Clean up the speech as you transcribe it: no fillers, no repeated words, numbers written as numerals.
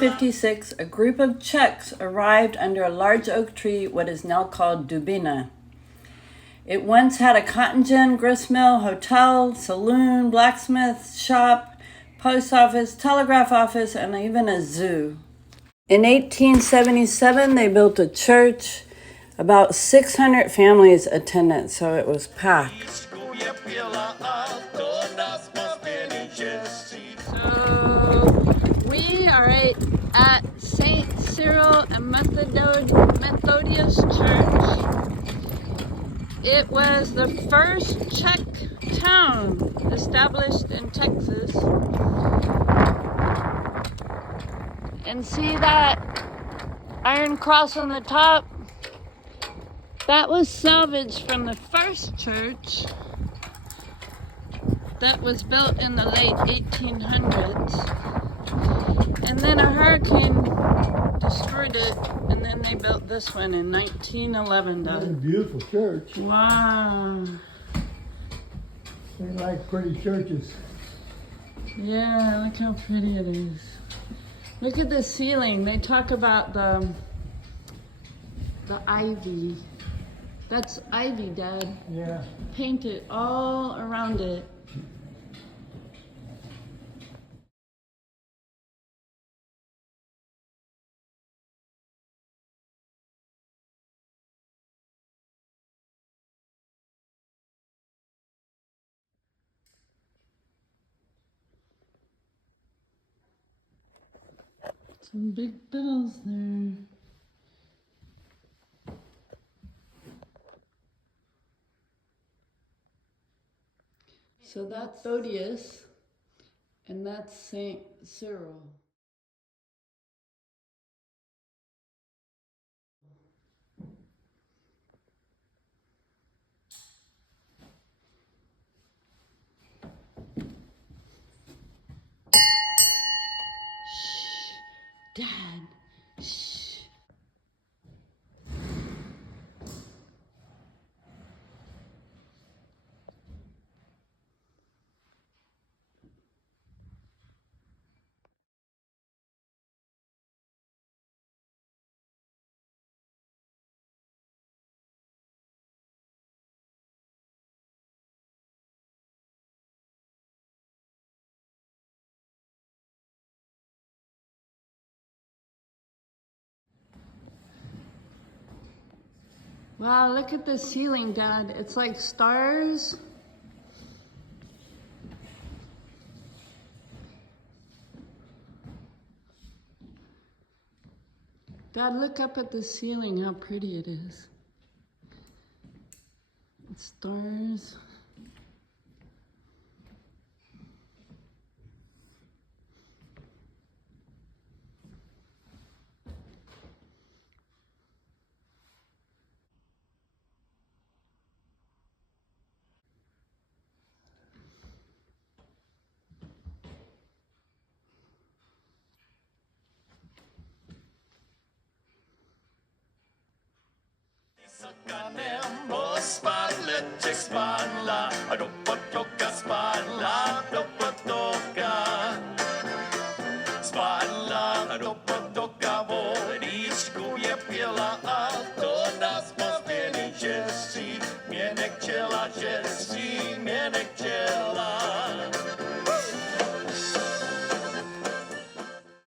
1856, a group of Czechs arrived under a large oak tree, what is now called Dubina. It once had a cotton gin, gristmill, hotel, saloon, blacksmith shop, post office, telegraph office, and even a zoo. In 1877, they built a church. About 600 families attended, so it was packed. So we are at St. Cyril Methodius Church. It was the first Czech town established in Texas. And see that iron cross on the top? That was salvaged from the first church that was built in the late 1800s. And then a hurricane destroyed it, and then they built this one in 1911. That's a beautiful church. Wow. They like pretty churches. Yeah, look how pretty it is. Look at the ceiling. They talk about the ivy. That's ivy, Dad. Yeah. Painted all around it. Some big bells there. So that's Methodius, and that's St. Cyril. Shh, Dad, shh. Wow, look at the ceiling, Dad. It's like stars. Dad, look up at the ceiling, how pretty it is. It's stars. Czech spadla a do potoka spadla, do potoka. Spadla a do potoka vodíčku je pěla a to nás pospěli, že si mě nechtěla, že si